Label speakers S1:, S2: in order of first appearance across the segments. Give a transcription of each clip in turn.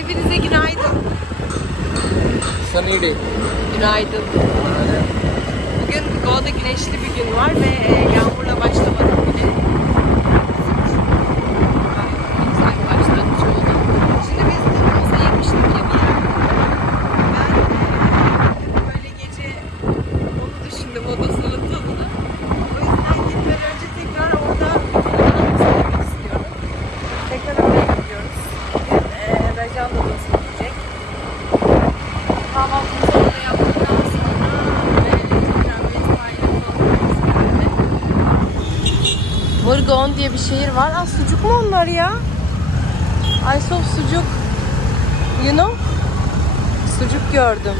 S1: Hepinize günaydın.
S2: Sunny day.
S1: Günaydın. Bugün Goa'da güneşli bir gün var ve e, yağmurla başlamadık bile. Güzel bir başlangıç oldu. Şimdi biz kafamıza yemiştik yemeği. Ben e, böyle gece onu düşündüm odasının tadını. O yüzden gitmeden önce tekrar orada yemek istiyorum. Tekrar oraya gidiyoruz. Bugün e, Rajan da odasına gidecek. Kahvaltımızı orada yaptıktan sonra ve tekrar vesaire falan Murgon diye bir şehir var. Aa sucuk mu onlar ya? Aysof sucuk. You know? Sucuk gördüm.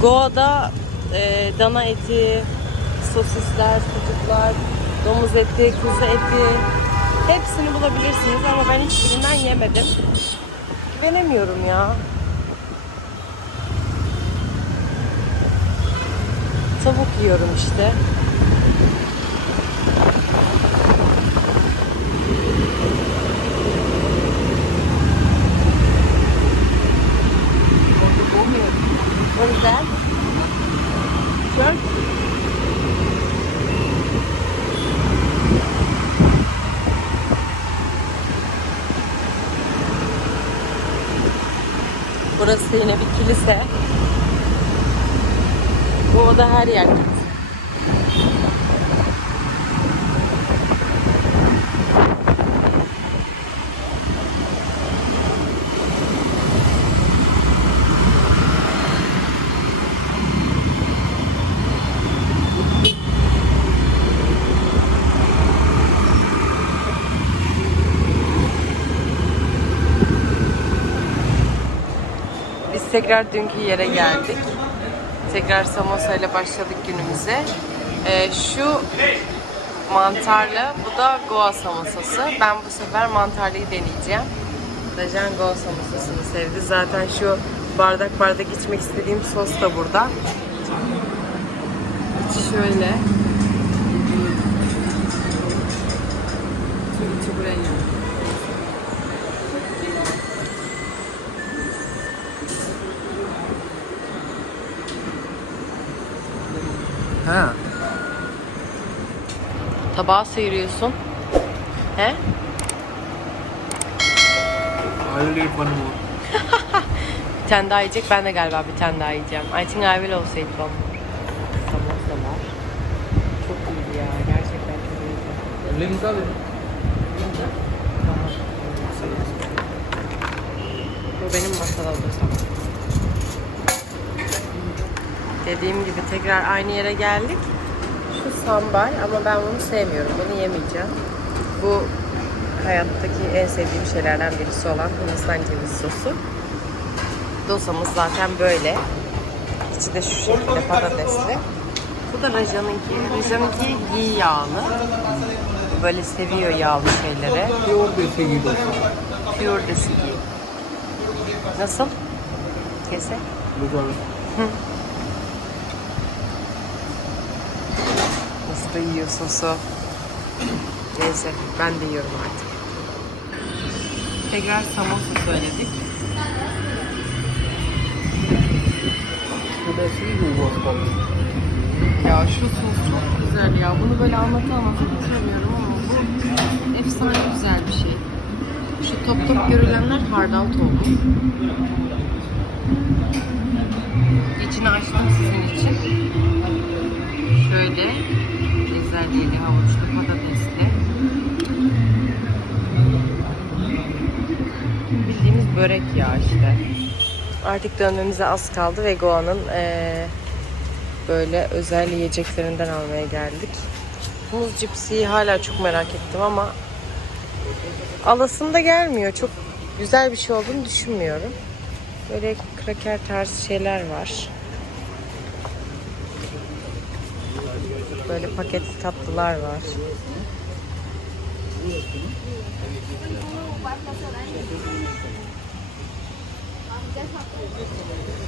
S1: Goa'da e, dana eti, sosisler, sucuklar, domuz eti, kuzu eti hepsini bulabilirsiniz ama ben hiçbirinden yemedim. Güvenemiyorum ya. Tavuk yiyorum işte. İs that? Jerk? Burası yine bir kilise. Bu oda her yer kilise. Tekrar dünkü yere geldik. Tekrar samosa ile başladık günümüze. Ee, şu mantarlı, bu da Goa samosası. Ben bu sefer mantarlıyı deneyeceğim. Dajan Goa samosasını sevdi. Zaten şu bardak bardak içmek istediğim sos da burada. İçi şöyle. Şu içi buraya
S2: Ha.
S1: Tabağı sıyırıyorsun. He?
S2: I will eat one more.
S1: Bir tane daha yiyecek. Ben de galiba bir tane daha yiyeceğim. I think I will also eat one more. Samosalar. Çok iyiydi ya. Gerçekten çok iyiydi.
S2: Link का
S1: Bu benim masada otursam. Dediğim gibi tekrar aynı yere geldik. Şu sambal ama ben bunu sevmiyorum. Bunu yemeyeceğim. Bu hayattaki en sevdiğim şeylerden birisi olan Hindistan cevizi sosu. Dosamız zaten böyle. İçi de şu şekilde patatesli. Bu da Raja'nınki. Raja'nınki ghee yağlı. Böyle seviyor yağlı şeyleri.
S2: Pure desi dosa.
S1: Pure desi ghee. Nasıl? Kese.
S2: Güzel.
S1: Da yiyor sosu. Neyse ben de yiyorum artık. Tekrar samosa söyledik.
S2: Calling.
S1: Ya şu sos çok güzel ya. Bunu böyle anlata anlata bitiremiyorum ama bu efsane güzel bir şey. Şu top top görülenler hardal tohumu. İçini açtım sizin için. Şöyle bezelyeli, havuçlu, patatesli. Bildiğimiz börek ya işte. Artık dönmemize az kaldı ve Goa'nın eee böyle özel yiyeceklerinden almaya geldik. Muz cipsiyi hala çok merak ettim ama alasım da gelmiyor. Çok güzel bir şey olduğunu düşünmüyorum. Böyle kraker tarzı şeyler var. Böyle paketli tatlılar var.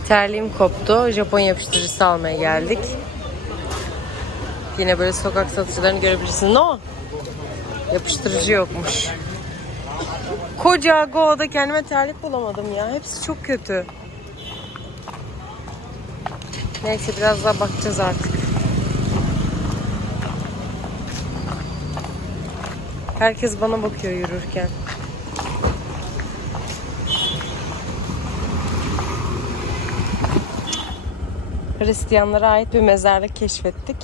S1: Terliğim koptu. Japon yapıştırıcısı almaya geldik. Yine böyle sokak satıcılarını görebilirsiniz. No! Yapıştırıcı yokmuş. Koca Goa'da kendime terlik bulamadım ya. Hepsi çok kötü. Neyse biraz daha bakacağız artık. Herkes bana bakıyor yürürken. Hristiyanlara ait bir mezarlık keşfettik.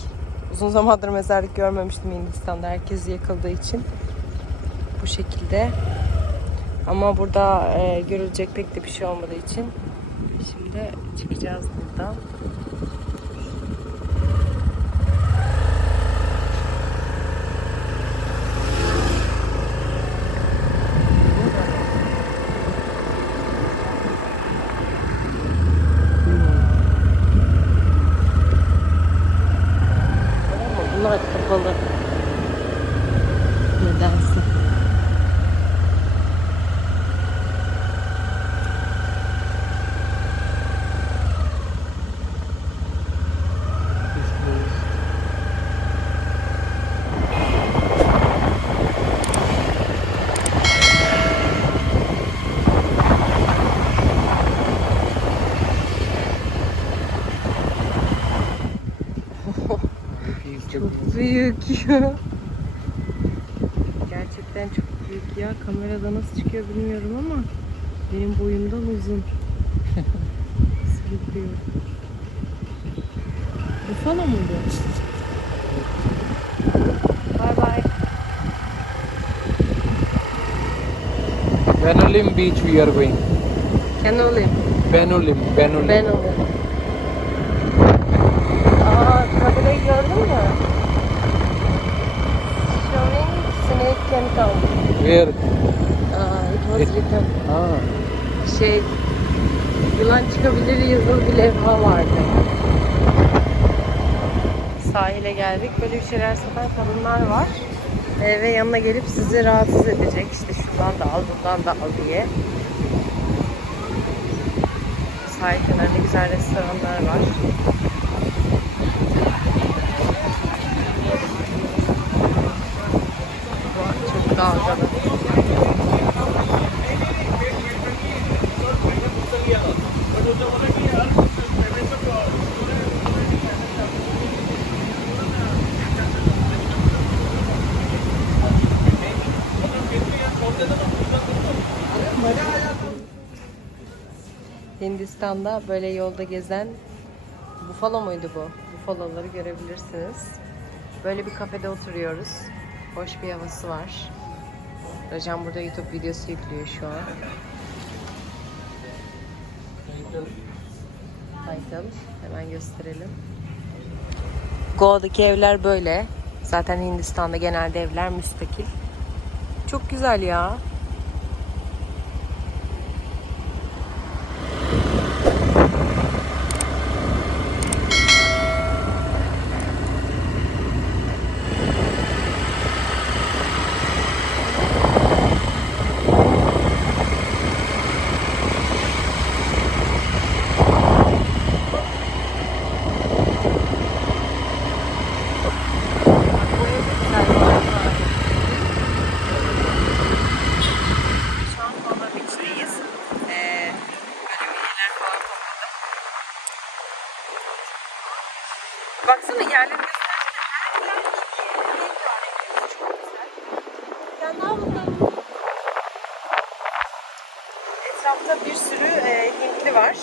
S1: Uzun zamandır mezarlık görmemiştim Hindistan'da. Herkes yakıldığı için. Bu şekilde. Ama burada e, görülecek pek de bir şey olmadığı için şimdi çıkacağız buradan. удастся. Чупы. Ya. Kamerada nasıl çıkıyor bilmiyorum ama benim boyumdan uzun. Sürüklüyor. Bu falan mı bu? Bye bye.
S2: Benolim beach we are going.
S1: Kenolim.
S2: Benolim, Benolim.
S1: Ben olayım. Aa, kamerayı gördün mü? Showing snake can come.
S2: Where?
S1: Aa, it was written.
S2: Ah,
S1: şey yılan çıkabilir yazılı bir levha vardı. Sahile geldik. Böyle bir şeyler satan kadınlar var. Ee, ve yanına gelip sizi rahatsız edecek. İşte şundan da al, bundan da al diye. Sahil kenarında güzel restoranlar var. Çok dalgalı. Hindistan'da böyle yolda gezen bufalo muydu bu? Bufaloları görebilirsiniz. Böyle bir kafede oturuyoruz. Hoş bir havası var. Rajan burada YouTube videosu yüklüyor şu an. Title. Hemen gösterelim. Goa'daki evler böyle. Zaten Hindistan'da genelde evler müstakil. Çok güzel ya. Şu an Pala Beach'teyiz. Ee, böyle bilgiler falan topladım. Baksana yerleri göstersene. Her yer iki. Rengarenk. Çok güzel. Ya ne yapalım? Etrafta bir sürü e, Hintli var.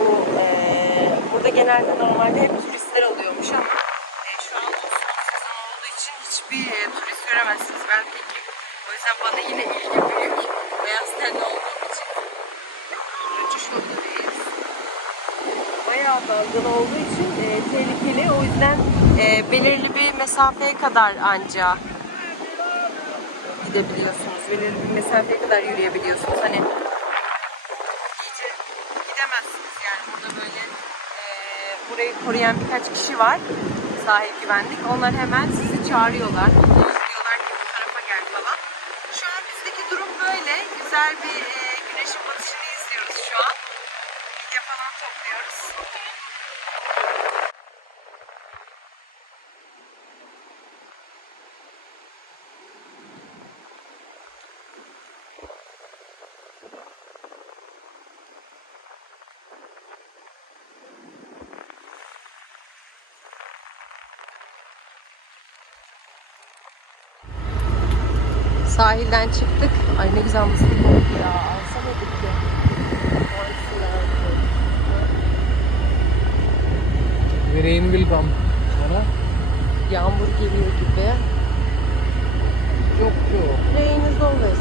S1: Bu e, burada genelde normalde hep turistler oluyormuş ama e, şu an son sezon olduğu için hiçbir e, turist göremezsiniz. Ben tekim. O yüzden bana yine ilgi büyük. Beyaz tenli olduğum için. Röcuş noktadayız. Bayağı dalgalı olduğu için e, tehlikeli. O yüzden e, belirli bir mesafeye kadar anca gidebiliyorsunuz. Belirli bir mesafeye kadar yürüyebiliyorsunuz. Hani iyice gidemezsiniz yani. Burada böyle e, burayı koruyan birkaç kişi var. Sahil güvenlik. Onlar hemen sizi çağırıyorlar. Diyorlar ki bu tarafa gel falan. Şu an bizdeki durum böyle. Güzel bir e, Sahilden çıktık. Ay ne güzel mısın oldu ya. Alsana bitti.
S2: The rain will come. ना?
S1: Yağmur geliyor gibi.
S2: Yok yok.
S1: Rain is always